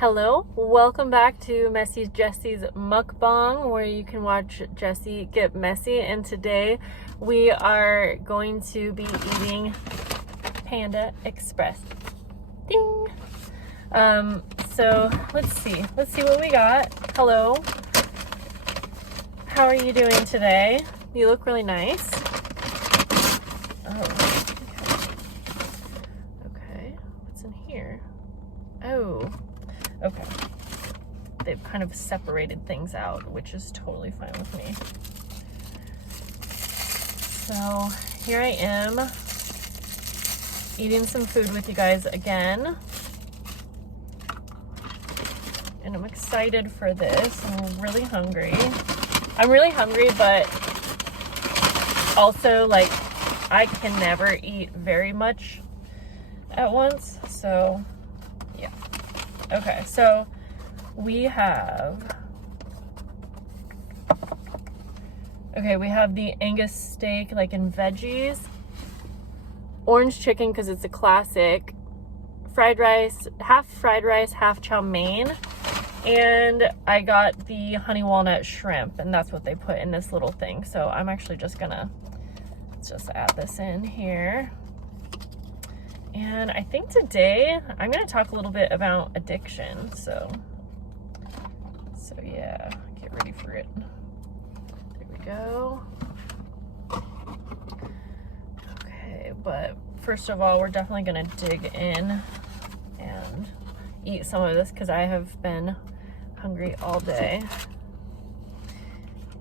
Hello, welcome back to Jessy's mukbang, where you can watch Jessy get messy. And today we are going to be eating Panda Express. Ding! So let's see what we got. Hello, how are you doing today? You look really nice. Oh, okay. What's in here? Oh. Okay, they've kind of separated things out, which is totally fine with me. So here I am eating some food with you guys again, and I'm excited for this. I'm really hungry, but also like I can never eat very much at once, so yeah. Okay, so we have the Angus steak like in veggies, orange chicken because it's a classic, fried rice, half chow mein, and I got the honey walnut shrimp, and that's what they put in this little thing. So I'm actually just gonna add this in here. And I think today I'm going to talk a little bit about addiction. So yeah, get ready for it. There we go. Okay, but first of all, we're definitely going to dig in and eat some of this because I have been hungry all day.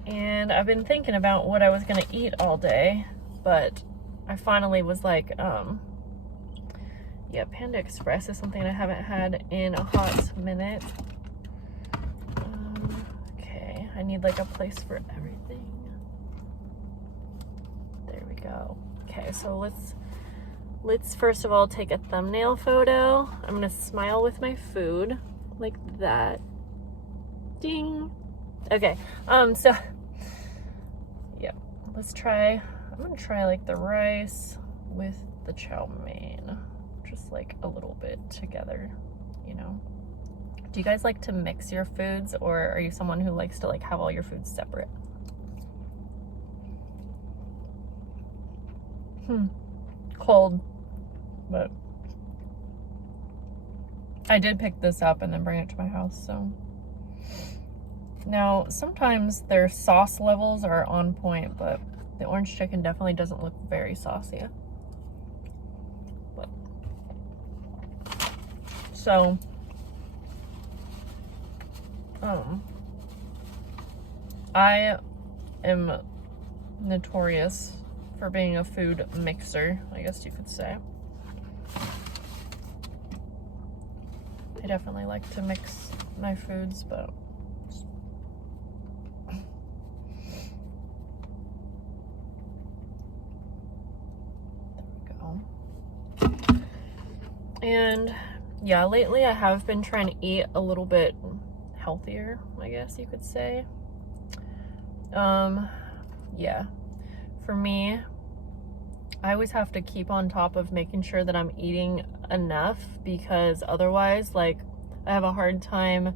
And I've been thinking about what I was going to eat all day, but I finally was like, yeah, Panda Express is something I haven't had in a hot minute. Okay, I need like a place for everything. There we go. Okay, so let's first of all take a thumbnail photo. I'm gonna smile with my food like that. Ding. Okay, so yeah, let's try. I'm gonna try like the rice with the chow mein. Just like a little bit together, you know. Do you guys like to mix your foods, or are you someone who likes to like have all your foods separate? Cold, but I did pick this up and then bring it to my house. So now sometimes their sauce levels are on point, but the orange chicken definitely doesn't look very saucy. So, I am notorious for being a food mixer, I guess you could say. I definitely like to mix my foods, but there we go. And yeah, lately I have been trying to eat a little bit healthier, I guess you could say. Yeah, for me, I always have to keep on top of making sure that I'm eating enough, because otherwise, like, I have a hard time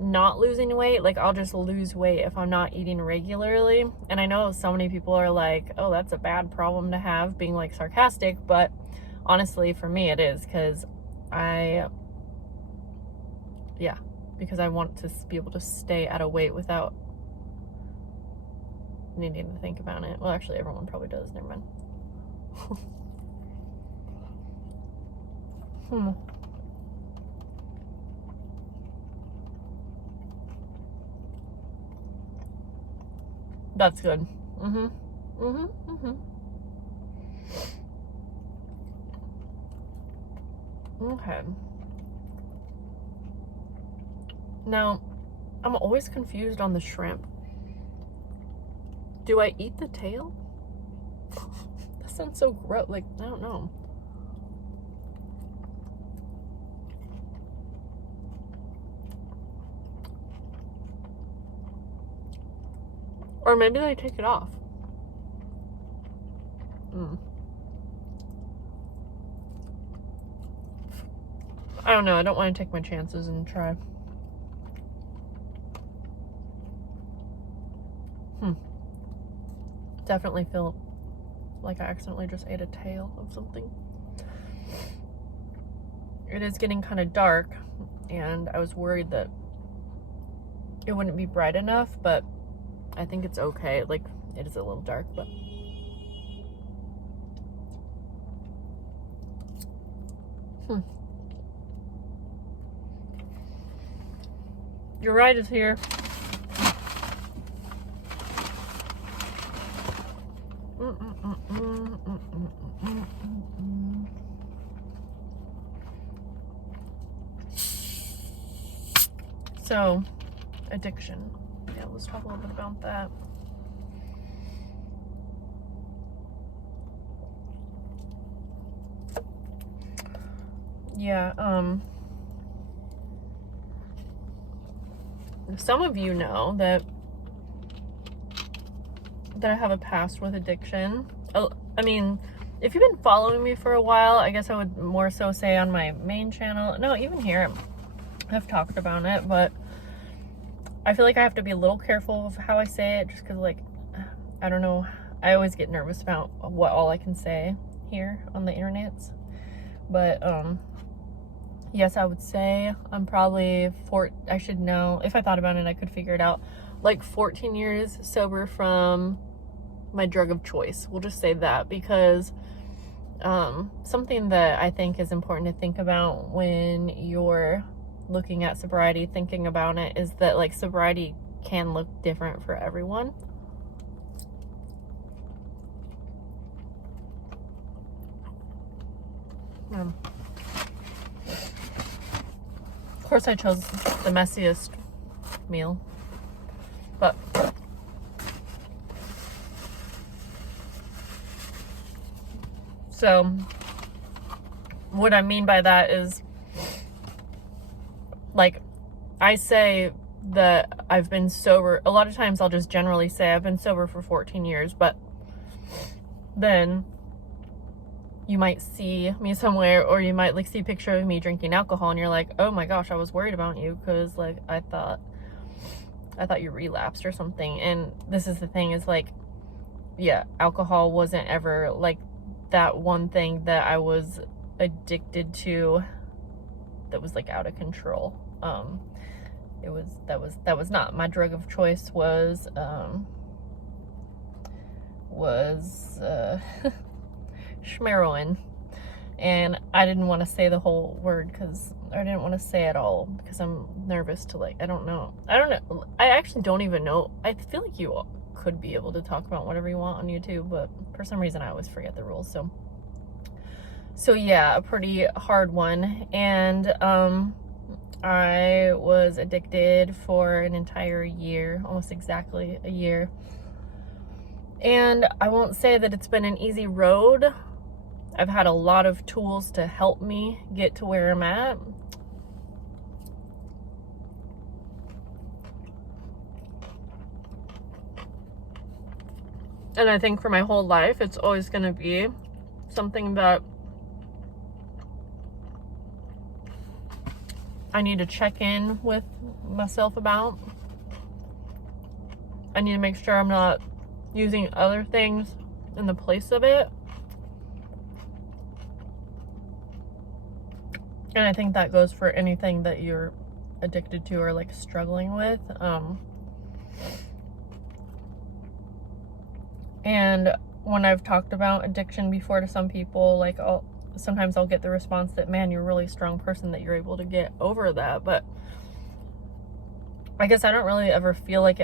not losing weight. Like, I'll just lose weight if I'm not eating regularly. And I know so many people are like, oh, that's a bad problem to have, being like sarcastic, but honestly, for me it is, because I want to be able to stay at a weight without needing to think about it. Well, actually, everyone probably does. Never mind. That's good. Okay. Now, I'm always confused on the shrimp. Do I eat the tail? That sounds so gross. Like, I don't know. Or maybe they take it off. I don't know. I don't want to take my chances and try. Definitely feel like I accidentally just ate a tail of something. It is getting kind of dark, and I was worried that it wouldn't be bright enough, but I think it's okay. Like, it is a little dark, but your ride is here. So, addiction. Yeah, let's talk a little bit about that. Yeah, some of you know that I have a past with addiction. I mean, if you've been following me for a while, I guess I would more so say on my main channel. No, even here, I've talked about it, but I feel like I have to be a little careful of how I say it, just because, like, I don't know, I always get nervous about what all I can say here on the internets. But yes, I would say I'm probably I should know, if I thought about it I could figure it out, like 14 years sober from my drug of choice. We'll just say that, because something that I think is important to think about when you're looking at sobriety, thinking about it, is that, like, sobriety can look different for everyone. Of course I chose the messiest meal, but so what I mean by that is, like, I say that I've been sober. A lot of times I'll just generally say I've been sober for 14 years, but then you might see me somewhere, or you might, like, see a picture of me drinking alcohol, and you're like, oh my gosh, I was worried about you, because, like, I thought you relapsed or something. And this is the thing, is, like, yeah, alcohol wasn't ever, like, that one thing that I was addicted to that was, like, out of control. That was not my drug of choice. Was schmeroin. And I didn't want to say the whole word, because I didn't want to say it all, because I'm nervous to, like, I don't know. I actually don't even know. I feel like you all could be able to talk about whatever you want on YouTube, but for some reason I always forget the rules. So yeah, a pretty hard one. And I was addicted for an entire year, almost exactly a year. And I won't say that it's been an easy road. I've had a lot of tools to help me get to where I'm at. And I think for my whole life, it's always going to be something that I need to check in with myself about. I need to make sure I'm not using other things in the place of it. And I think that goes for anything that you're addicted to or, like, struggling with. And when I've talked about addiction before to some people, like, sometimes I'll get the response that, man, you're a really strong person that you're able to get over that. But I guess I don't really ever feel like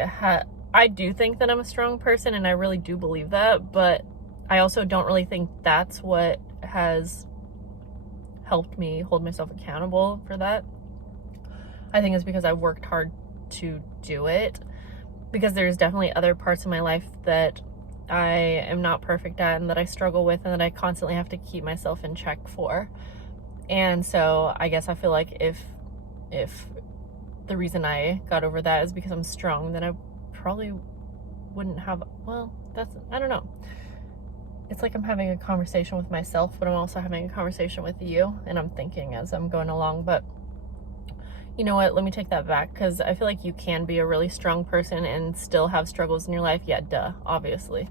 I do think that I'm a strong person, and I really do believe that, but I also don't really think that's what has helped me hold myself accountable for that. I think it's because I worked hard to do it, because there's definitely other parts of my life that I am not perfect at, and that I struggle with, and that I constantly have to keep myself in check for. And so I guess I feel like if the reason I got over that is because I'm strong, then I probably wouldn't have, well, I don't know. it's like I'm having a conversation with myself, but I'm also having a conversation with you, and I'm thinking as I'm going along. But you know what? Let me take that back, because I feel like you can be a really strong person and still have struggles in your life. Yeah, duh, obviously.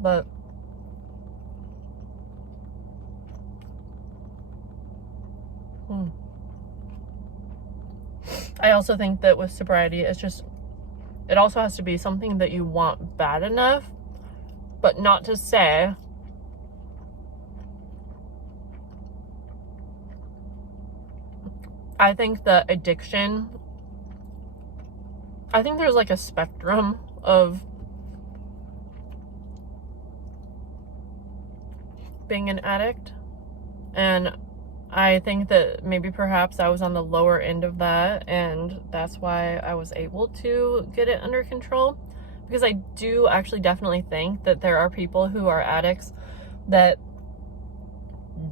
But I also think that with sobriety, it's just, it also has to be something that you want bad enough, but not to say I think that addiction, I think there's like a spectrum of being an addict, and I think that maybe perhaps I was on the lower end of that, and that's why I was able to get it under control. Because I do actually definitely think that there are people who are addicts that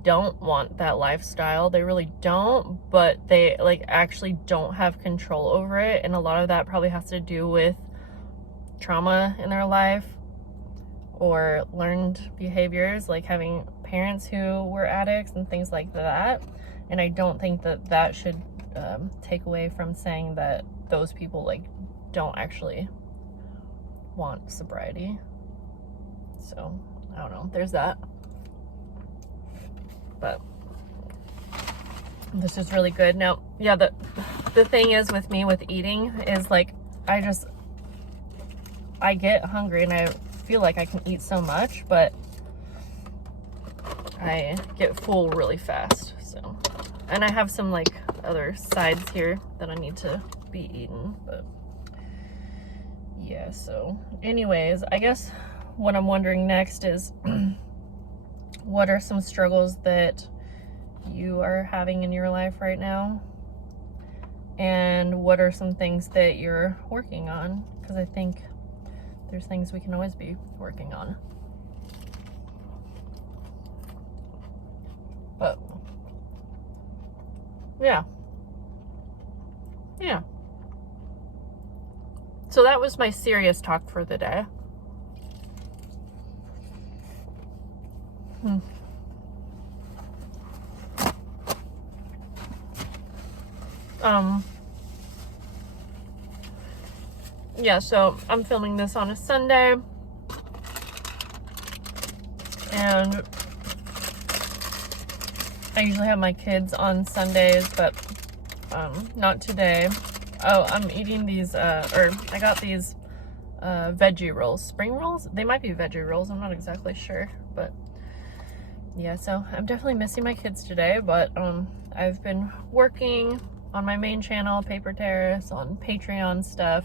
don't want that lifestyle. They really don't, but they like actually don't have control over it, and a lot of that probably has to do with trauma in their life or learned behaviors, like having parents who were addicts and things like that. And I don't think that that should take away from saying that those people like don't actually want sobriety. So I don't know, there's that. But this is really good. Now, yeah, the thing is with me with eating is like I get hungry and I feel like I can eat so much, but I get full really fast. So, and I have some like other sides here that I need to be eaten, but yeah. So anyways, I guess what I'm wondering next is what are some struggles that you are having in your life right now, and what are some things that you're working on? Because I think there's things we can always be working on. But yeah. So that was my serious talk for the day. Yeah, so I'm filming this on a Sunday, and I usually have my kids on Sundays, but not today. Oh, I'm eating these, or I got these veggie rolls, spring rolls? They might be veggie rolls, I'm not exactly sure, but yeah, so I'm definitely missing my kids today, but I've been working on my main channel, Paper Terrace, on Patreon stuff.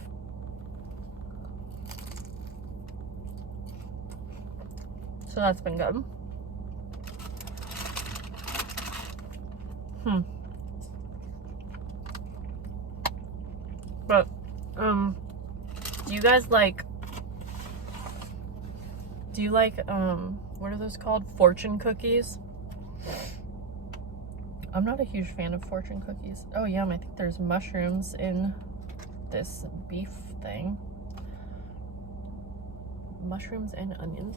So that's been good. But, do you guys like, what are those called? Fortune cookies? I'm not a huge fan of fortune cookies. Oh, yum, I think there's mushrooms in this beef thing. Mushrooms and onions.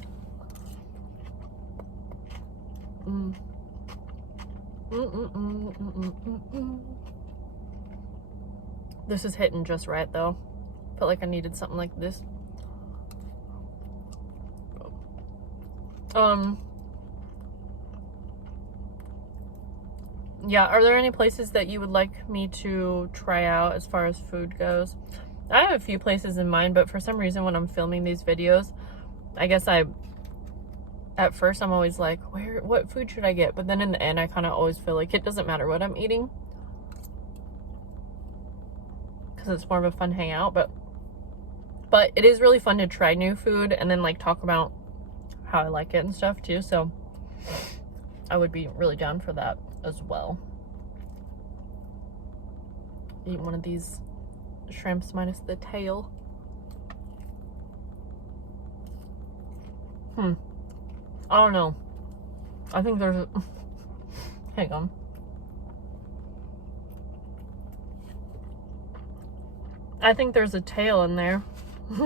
This is hitting just right though. Felt like I needed something like this. Yeah, are there any places that you would like me to try out as far as food goes? I have a few places in mind, but for some reason when I'm filming these videos, I guess at first I'm always like, what food should I get? But then in the end, I kind of always feel like it doesn't matter what I'm eating, because it's more of a fun hangout. But it is really fun to try new food and then like talk about how I like it and stuff too. So I would be really down for that as well. Eat one of these shrimps minus the tail. I don't know. I think there's hang on. I think there's a tail in there. I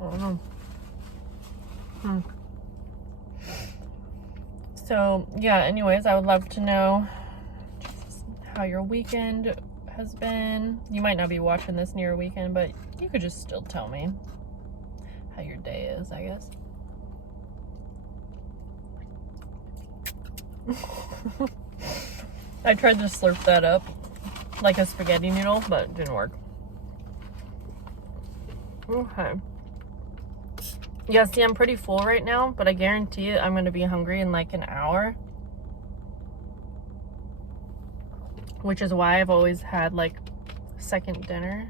don't know. So, yeah, anyways, I would love to know how your weekend has been. You might not be watching this near your weekend, but you could just still tell me how your day is, I guess. I tried to slurp that up like a spaghetti noodle, but it didn't work. Okay. Yeah, see, I'm pretty full right now, but I guarantee it, I'm going to be hungry in like an hour. Which is why I've always had like second dinner.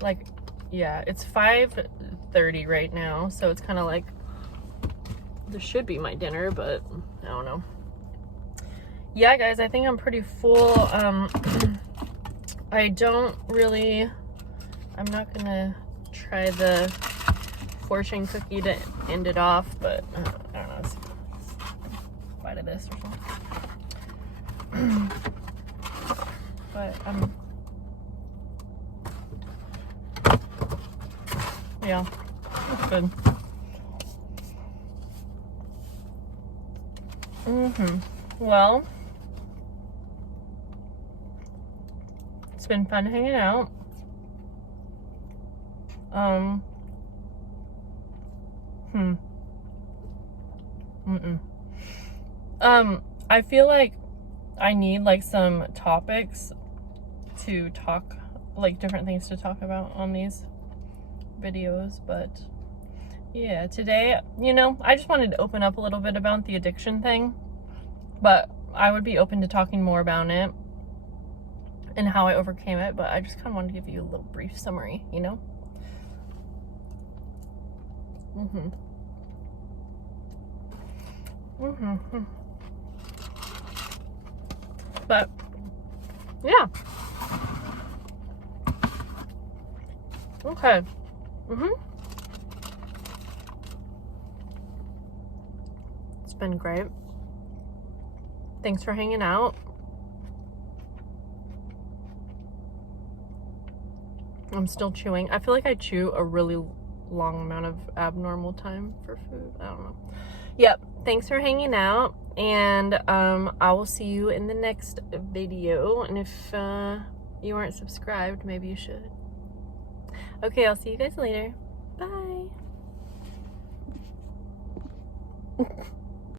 Like, yeah, it's 5:30 right now, so it's kind of like, this should be my dinner, but I don't know. Yeah, guys, I think I'm pretty full. I don't really, I'm not going to try the fortune cookie to end it off, but I don't know, let's bite of this or something. But yeah, it's good. Well, it's been fun hanging out. I feel like I need like some topics to talk, like different things to talk about on these videos, but yeah, today, you know, I just wanted to open up a little bit about the addiction thing, but I would be open to talking more about it and how I overcame it, but I just kind of wanted to give you a little brief summary, you know? But yeah. Okay. It's been great. Thanks for hanging out. I'm still chewing. I feel like I chew a really long amount of abnormal time for food. I don't know. Yep. Thanks for hanging out. And I will see you in the next video. And if you aren't subscribed, maybe you should. Okay, I'll see you guys later. Bye.